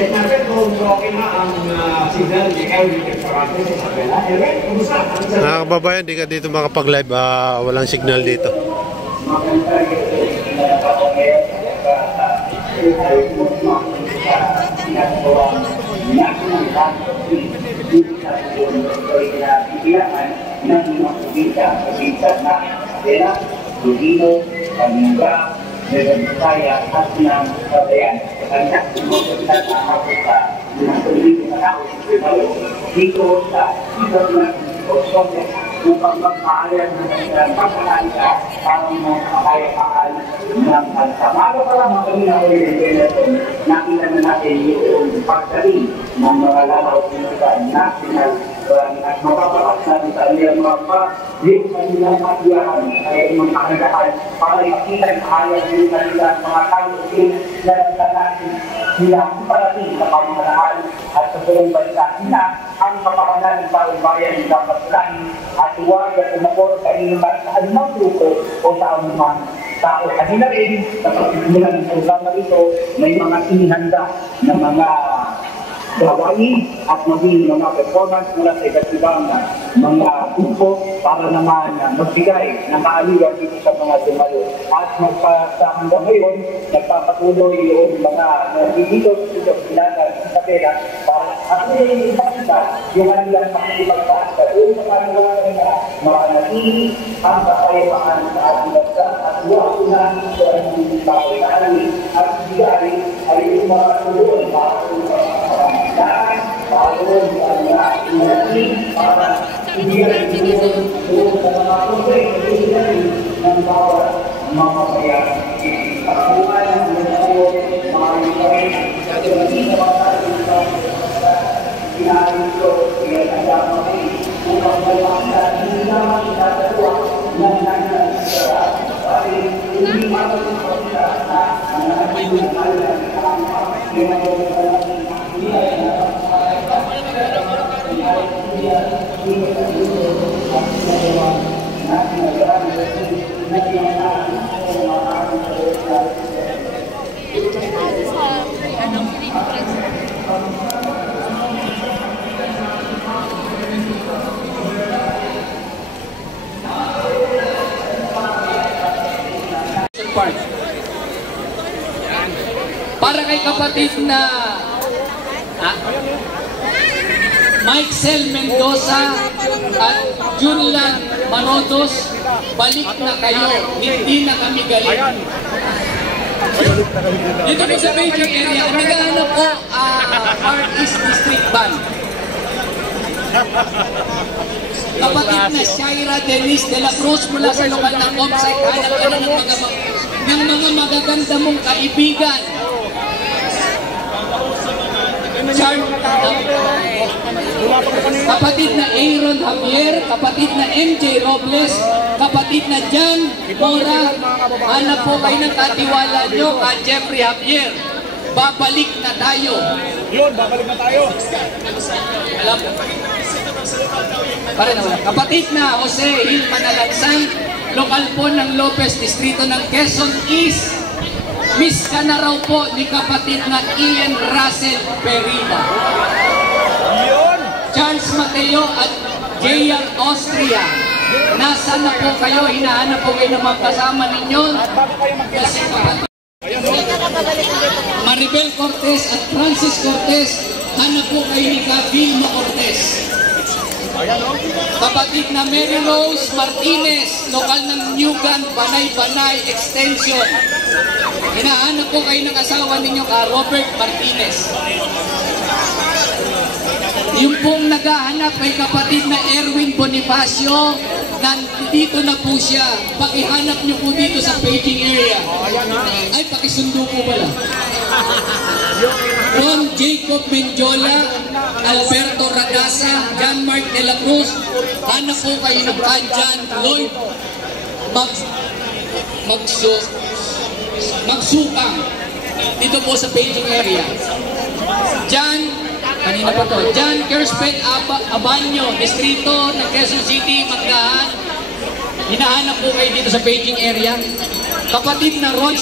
check natin kung okay na ang signal ni Elvin Restaurante sa Isabela. Elvin, kumusta? Mga kababayan, di ka dito makapag-live. Walang signal dito. dengan saya asnam kabayan karena kita tahu kita dito sa kosong upang magpaalam ng pagkakanta para makakayaan ng pagsamalo para makakina nakita na natin yung pagsaling ng mga lalaw sa national at mapapakas natin sa aliyang mga yung kanilang katiyahan ay magkakagahan para ikita ang hayag yung kanilang mga kalusin na natin sila parating sa pamamalaan at sa buong bansa na ang kapakanan ng taong bayan dapat lang at huwag at umapor sa inyong sa anumang grupo o sa anumang tao. Kanina rin, sa pagsimulan ng programa ito, may mga inihanda ng mga gawain at maging mga performance mula sa iba't ibang mga grupo para naman magbigay ng kaaliwan dito sa mga dumayo. At sa hanggang ngayon, nagpapatuloy yung mga dito sa Pilatas sa Isabela para at ipakita yung kanilang pakikipagpasa doon sa kanilang makanatili ang kapayapaan sa ating bansa at huwag na ito ay hindi pakikali at bigay ay yung mga tulong para ibigay tulong sa mga problema ng bawat mga kaya pagkakuhan ng mga ipawin at hindi na pinaarin ito kaya nagdamay upang malaksan hindi naman itatawa ng nangyari sa pati hindi makapagpapita na ang natin ng alam ang para kay kapatid na Mike Mendoza at Junlan Manotos, balik na kayo, hindi na kami galit. Dito po sa major area, naghahanap po Far East District Band. Kapatid na Shaira Denise de la Cruz mula sa lokal ng Omsite, hanap ka na ng mga magaganda mong kaibigan. Kapatid na Aaron Javier, kapatid na MJ Robles, kapatid na Jan Mora, hanap po kayo ng katiwala nyo ka Jeffrey Javier. Babalik na tayo. Yun, babalik na tayo. Alam mo. Kapatid na Jose Hil Manalansang, lokal po ng Lopez, distrito ng Quezon East. Miss ka na raw po ni kapatid na Ian Russell Perina. Charles Mateo at Jayang Austria. Nasaan na po kayo? Hinahanap po kayo ng mga kasama ninyo. Kasi Maribel Cortez at Francis Cortez, hanap po kayo ni Vilma Cortez. Kapatid na Mary Rose Martinez, lokal ng Newgan, Banay-Banay Extension. Hinahanap po kayo ng asawa ninyo ka Robert Martinez. Yung pong naghahanap ay kapatid na Erwin Bonifacio, nandito na po siya. Pakihanap nyo po dito sa paging area. Ay, pakisundo po pala. Ron Jacob Menjola, Alberto Ragasa, John Mark de la Cruz, hanap po kayo ng Kanjan Lloyd Magsukang dito po sa paging area. John, kanina pa to, John Kerspet Abanyo, distrito ng Quezon City, Magdahan. Hinahanap po kayo dito sa paging area. Kapatid na Ron